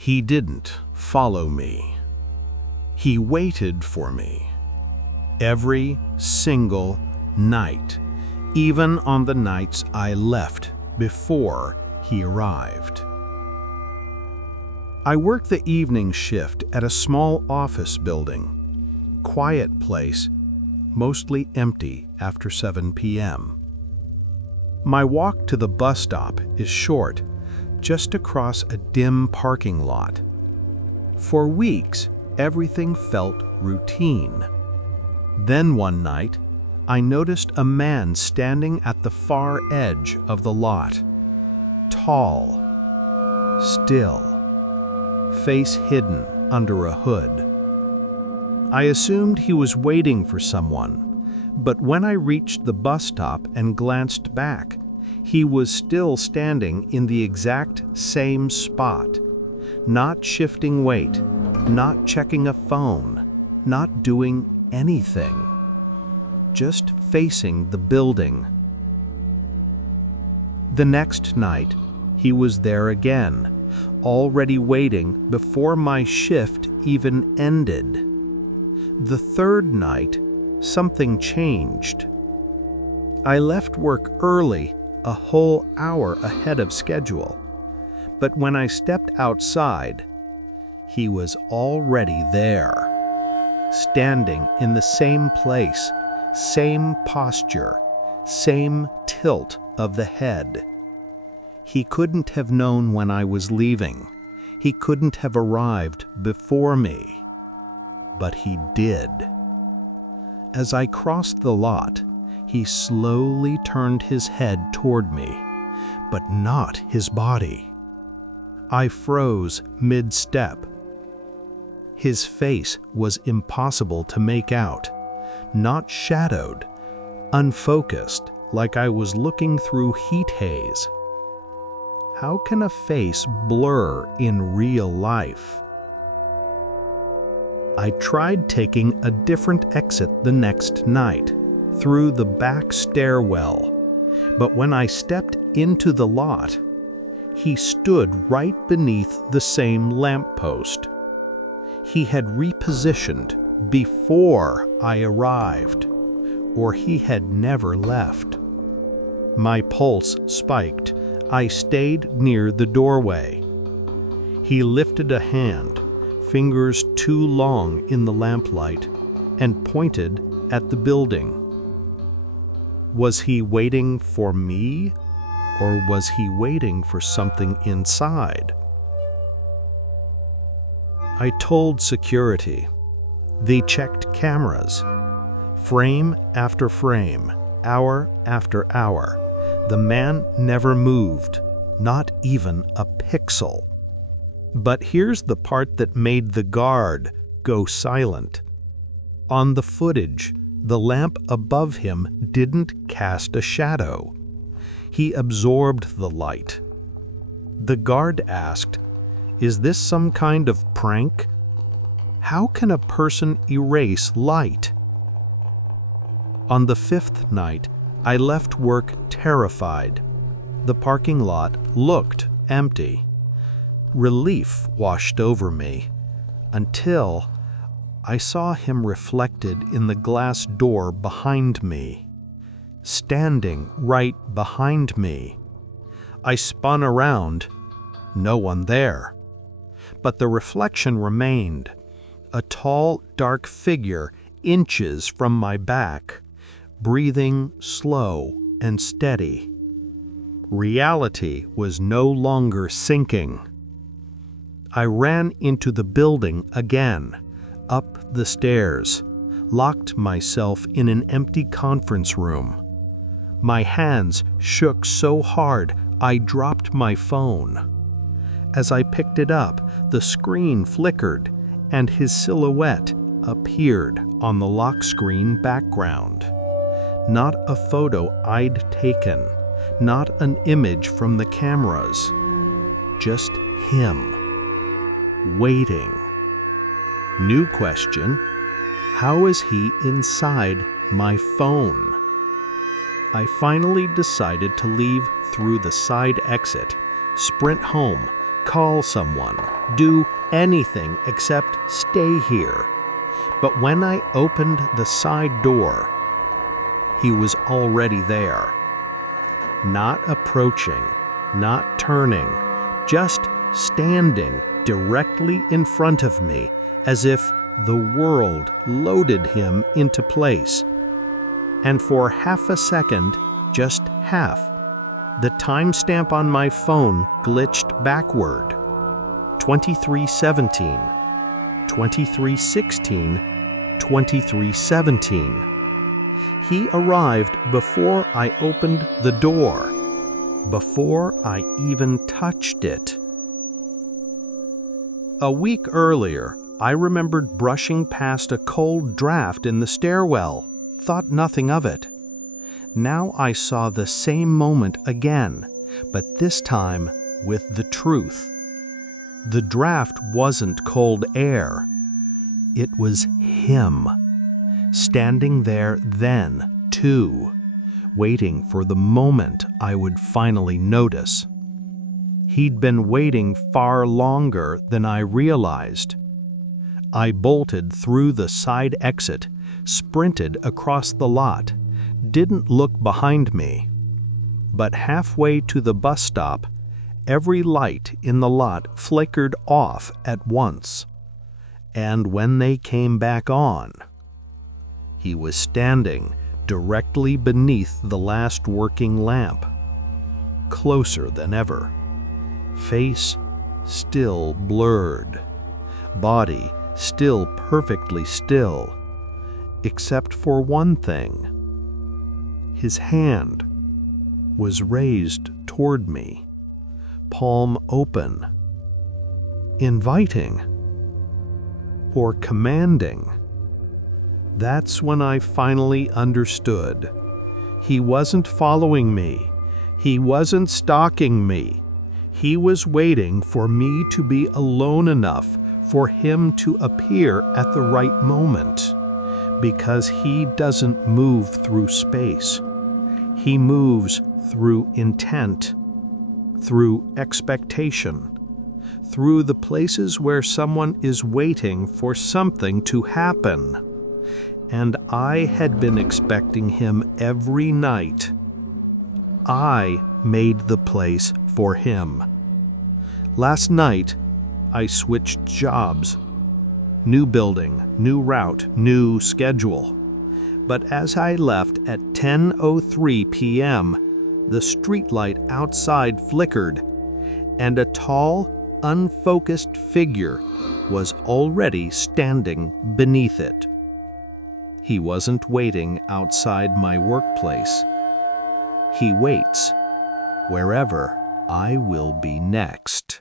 He didn't follow me. He waited for me. Every single night, even on the nights I left before he arrived. I worked the evening shift at a small office building. Quiet place, mostly empty after 7 p.m. My walk to the bus stop is short, just across a dim parking lot. For weeks, everything felt routine. Then one night, I noticed a man standing at the far edge of the lot. Tall, still, face hidden under a hood. I assumed he was waiting for someone, but when I reached the bus stop and glanced back, he was still standing in the exact same spot, not shifting weight, not checking a phone, not doing anything, just facing the building. The next night, he was there again, already waiting before my shift even ended. The third night, something changed. I left work early, a whole hour ahead of schedule, but when I stepped outside, he was already there, standing in the same place, same posture, same tilt of the head. He couldn't have known when I was leaving. He couldn't have arrived before me. But he did. As I crossed the lot, he slowly turned his head toward me, but not his body. I froze mid-step. His face was impossible to make out, not shadowed, unfocused, like I was looking through heat haze. How can a face blur in real life? I tried taking a different exit the next night, through the back stairwell, but when I stepped into the lot, he stood right beneath the same lamppost. He had repositioned before I arrived, or he had never left. My pulse spiked. I stayed near the doorway. He lifted a hand, fingers too long in the lamplight, and pointed at the building. Was he waiting for me, or was he waiting for something inside? I told security. They checked cameras. Frame after frame, hour after hour. The man never moved, not even a pixel. But here's the part that made the guard go silent. On the footage, the lamp above him didn't cast a shadow. He absorbed the light. The guard asked, "Is this some kind of prank? How can a person erase light?" On the fifth night, I left work terrified. The parking lot looked empty. Relief washed over me, until I saw him reflected in the glass door behind me, standing right behind me. I spun around, no one there. But the reflection remained, a tall, dark figure inches from my back, breathing slow and steady. Reality was no longer sinking. I ran into the building again, up the stairs, locked myself in an empty conference room. My hands shook so hard I dropped my phone. As I picked it up, the screen flickered, and his silhouette appeared on the lock screen background. Not a photo I'd taken, not an image from the cameras, just him, waiting. New question, how is he inside my phone? I finally decided to leave through the side exit, sprint home, call someone, do anything except stay here. But when I opened the side door, he was already there. Not approaching, not turning, just standing directly in front of me, as if the world loaded him into place. And for half a second, just half, the timestamp on my phone glitched backward. 2317, 2316, 2317. He arrived before I opened the door, before I even touched it. A week earlier, I remembered brushing past a cold draft in the stairwell, thought nothing of it. Now I saw the same moment again, but this time with the truth. The draft wasn't cold air. It was him, standing there then, too, waiting for the moment I would finally notice. He'd been waiting far longer than I realized. I bolted through the side exit, sprinted across the lot, didn't look behind me. But halfway to the bus stop, every light in the lot flickered off at once. And when they came back on, he was standing directly beneath the last working lamp, closer than ever. Face still blurred, body still perfectly still, except for one thing. His hand was raised toward me, palm open, inviting or commanding. That's when I finally understood. He wasn't following me. He wasn't stalking me. He was waiting for me to be alone enough for him to appear at the right moment, because he doesn't move through space. He moves through intent, through expectation, through the places where someone is waiting for something to happen. And I had been expecting him every night. I made the place for him. Last night, I switched jobs. New building, new route, new schedule. But as I left at 10:03 p.m., the streetlight outside flickered, and a tall, unfocused figure was already standing beneath it. He wasn't waiting outside my workplace. He waits wherever I will be next.